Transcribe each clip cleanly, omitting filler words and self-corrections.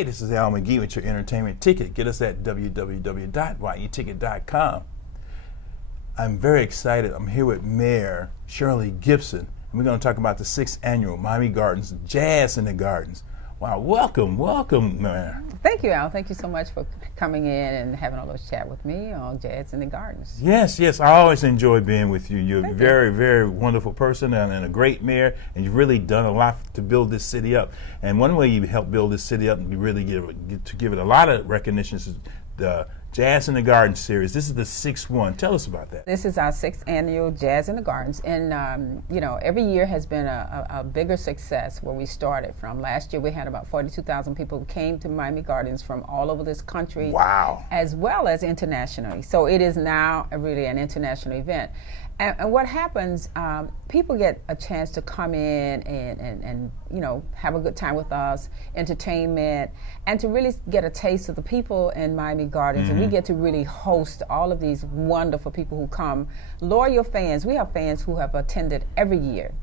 Hey, this is Al McGee with your entertainment ticket. Get us at www.yeticket.com. I'm very excited. I'm here with Mayor Shirley Gibson, and we're going to talk about the 6th annual Miami Gardens Jazz in the Gardens. Wow, welcome, Mayor. Thank you, Al. Thank you so much for coming in and having a little chat with me on Jazz in the Gardens. Yes, I always enjoy being with you. You're a very wonderful person and a great mayor, and you've really done a lot to build this city up. And one way you help build this city up and really give it a lot of recognition is the Jazz in the Gardens series. This is the 6th one. Tell us about that. This is our 6th annual Jazz in the Gardens, and every year has been a bigger success where we started from. Last year we had about 42,000 people who came to Miami Gardens from all over this country. Wow. As well as internationally. So it is now really an international event. And what happens, people get a chance to come in and have a good time with us, entertainment, and to really get a taste of the people in Miami Gardens. Mm-hmm. And we get to really host all of these wonderful people who come, loyal fans. We have fans who have attended every year.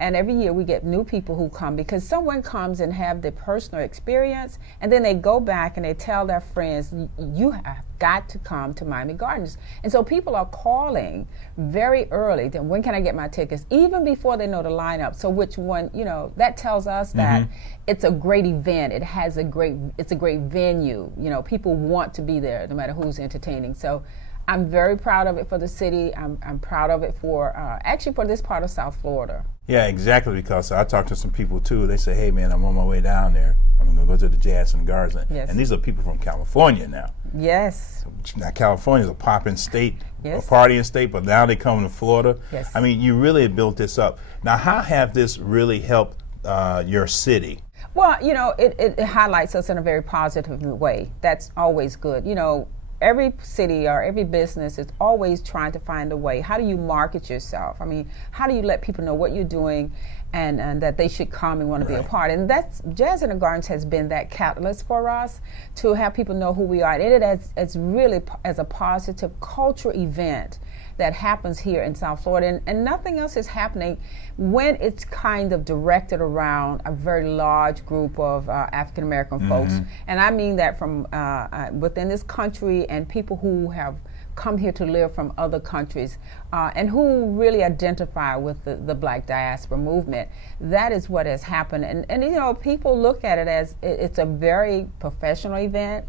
And every year we get new people who come because someone comes and have their personal experience, and then they go back and they tell their friends, you have got to come to Miami Gardens. And so people are calling very early, then when can I get my tickets, even before they know the lineup. So which one, that tells us that it's a great event. It's a great venue. People want to be there no matter who's entertaining. So I'm very proud of it for the city. I'm proud of it for actually for this part of South Florida. Yeah, exactly, because I talked to some people too. They say, hey man, I'm on my way down there. I'm going to go to the Jazz in the Gardens. Yes. And these are people from California now. Yes. Now California's a popping state, yes, a partying state, but now they come to Florida. Yes. I mean, you really built this up. Now, how have this really helped your city? Well, it highlights us in a very positive way. That's always good. Every city or every business is always trying to find a way. How do you market yourself? I mean, how do you let people know what you're doing and that they should come and want to be a part? And that's Jazz in the Gardens has been that catalyst for us to have people know who we are. And it's really as a positive cultural event that happens here in South Florida, and nothing else is happening when it's kind of directed around a very large group of African American folks. And I mean that from within this country and people who have come here to live from other countries and who really identify with the Black diaspora movement. That is what has happened. And people look at it as it's a very professional event.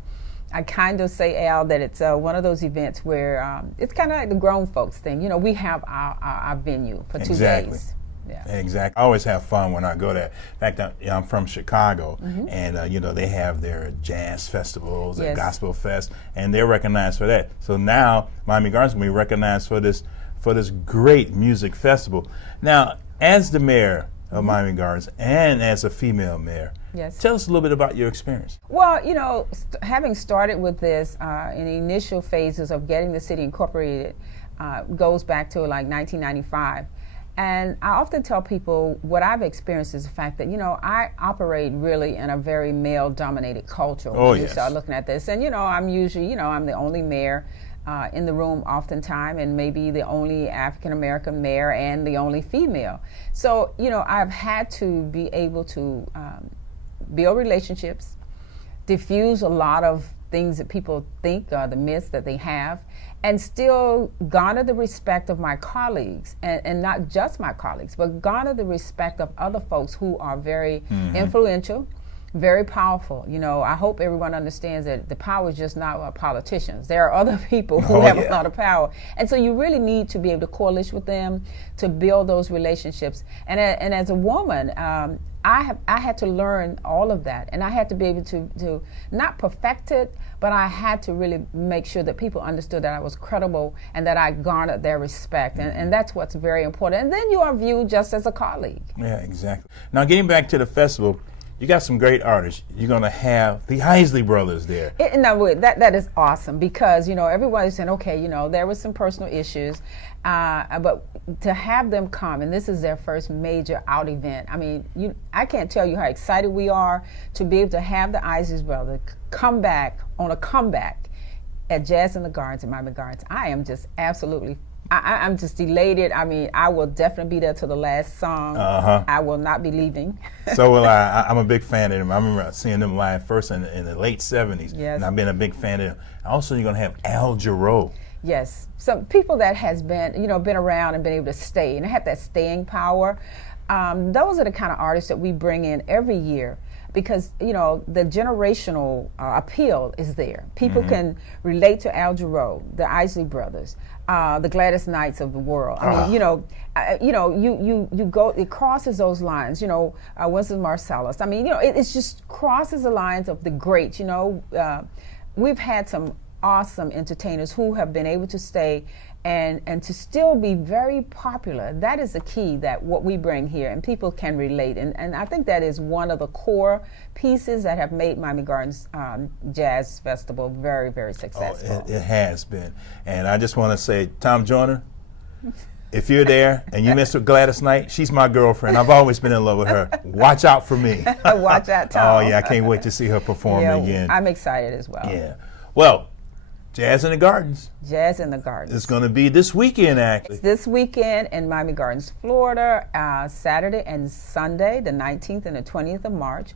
I kind of say, Al, that it's one of those events where it's kind of like the grown folks thing. We have our venue for 2 days. Yeah. Exactly. I always have fun when I go there. In fact, I'm from Chicago, and they have their jazz festivals, their gospel fest, and they're recognized for that. So now Miami Gardens will be recognized for this great music festival. Now, as the mayor of Miami Gardens and as a female mayor, tell us a little bit about your experience. Well, having started with this in the initial phases of getting the city incorporated goes back to like 1995. And I often tell people what I've experienced is the fact that, I operate really in a very male-dominated culture when you start looking at this. And, I'm usually, I'm the only mayor in the room oftentimes, and maybe the only African-American mayor and the only female. So, I've had to be able to build relationships, diffuse a lot of things that people think are the myths that they have, and still garner the respect of my colleagues, and not just my colleagues, but garner the respect of other folks who are very influential, very powerful. I hope everyone understands that the power is just not with politicians. There are other people who have a lot of power. And so you really need to be able to coalition with them to build those relationships. And as a woman, I had to learn all of that, and I had to be able to not perfect it, but I had to really make sure that people understood that I was credible and that I garnered their respect, and that's what's very important. And then you are viewed just as a colleague. Yeah, exactly. Now, getting back to the festival, you got some great artists. You're going to have the Isley Brothers there. That is awesome because, everybody's saying, okay, there was some personal issues, but to have them come, and this is their first major out event. I mean, I can't tell you how excited we are to be able to have the Isley Brothers come back on a comeback at Jazz in the Gardens in Miami Gardens. I am just absolutely I'm just elated. I mean, I will definitely be there till the last song. I will not be leaving. So will I. I'm a big fan of them. I remember seeing them live first in the late 70s. Yes. And I've been a big fan of them. Also, you're going to have Al Jarreau. Yes. Some people that has been, been around and been able to stay and have that staying power. Those are the kind of artists that we bring in every year. Because, the generational appeal is there. People can relate to Al Jarreau, the Isley Brothers, the Gladys Knights of the world. I mean, you go, it crosses those lines, Winston Marsalis. I mean, it just crosses the lines of the greats, We've had some awesome entertainers who have been able to stay and to still be very popular. That is the key, that what we bring here, and people can relate. And I think that is one of the core pieces that have made Miami Gardens Jazz Festival very, very successful. It has been. And I just want to say, Tom Joyner, if you're there and you miss Gladys Knight, she's my girlfriend. I've always been in love with her. Watch out for me. Watch out, Tom. Oh, yeah, I can't wait to see her perform again. I'm excited as well. Yeah. Well, Jazz in the Gardens. Jazz in the Gardens. It's going to be this weekend, actually. It's this weekend in Miami Gardens, Florida, Saturday and Sunday, the 19th and the 20th of March.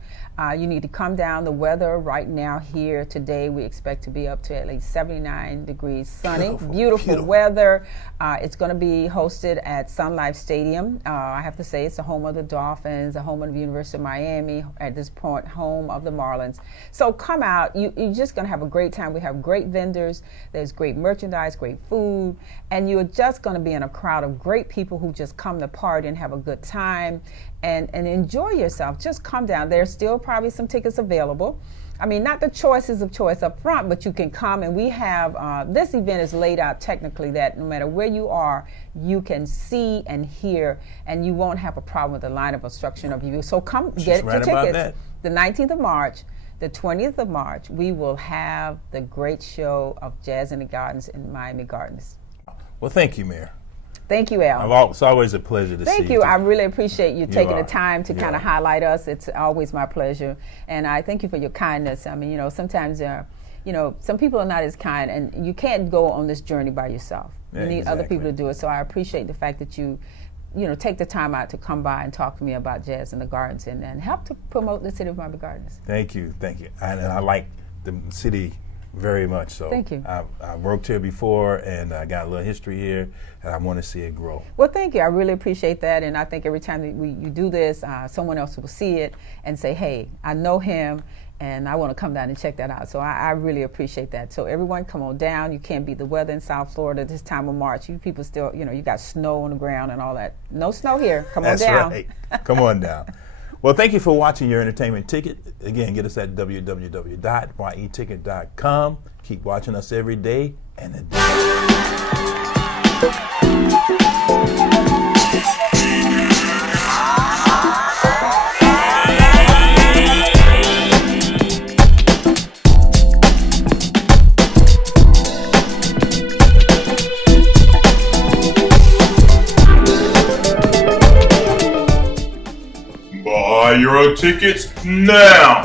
You need to come down. The weather right now here today, we expect to be up to at least 79 degrees, sunny, beautiful weather. It's going to be hosted at Sun Life Stadium. I have to say it's the home of the Dolphins, the home of the University of Miami, at this point, home of the Marlins. So come out. You're just going to have a great time. We have great vendors. There's great merchandise, great food, and you're just going to be in a crowd of great people who just come to party and have a good time and enjoy yourself. Just come down. There's still probably some tickets available. I mean, not the choices of choice up front, but you can come, and we have, this event is laid out technically that no matter where you are, you can see and hear, and you won't have a problem with the line of obstruction of view. So come get your tickets. The 19th of March. The 20th of March, we will have the great show of Jazz in the Gardens in Miami Gardens. Well, thank you, Mayor. Thank you, Al. It's always a pleasure to see you. Thank you. I really appreciate you taking the time to kind of highlight us. It's always my pleasure. And I thank you for your kindness. I mean, sometimes, some people are not as kind, and you can't go on this journey by yourself. You need other people to do it. So I appreciate the fact that you take the time out to come by and talk to me about Jazz in the Gardens and help to promote the city of Miami Gardens. Thank you. And I like the city very much. So thank you. I worked here before, and I got a little history here, and I want to see it grow. Well, thank you. I really appreciate that, and I think every time that you do this, someone else will see it and say, hey, I know him, and I want to come down and check that out. So I really appreciate that. So everyone, come on down. You can't beat the weather in South Florida this time of March. You people still, you got snow on the ground and all that. No snow here. Come on down. That's right. Come on down. Well, thank you for watching Your Entertainment Ticket. Again, get us at www.yeticket.com. Keep watching us every day and a day. Buy your tickets now!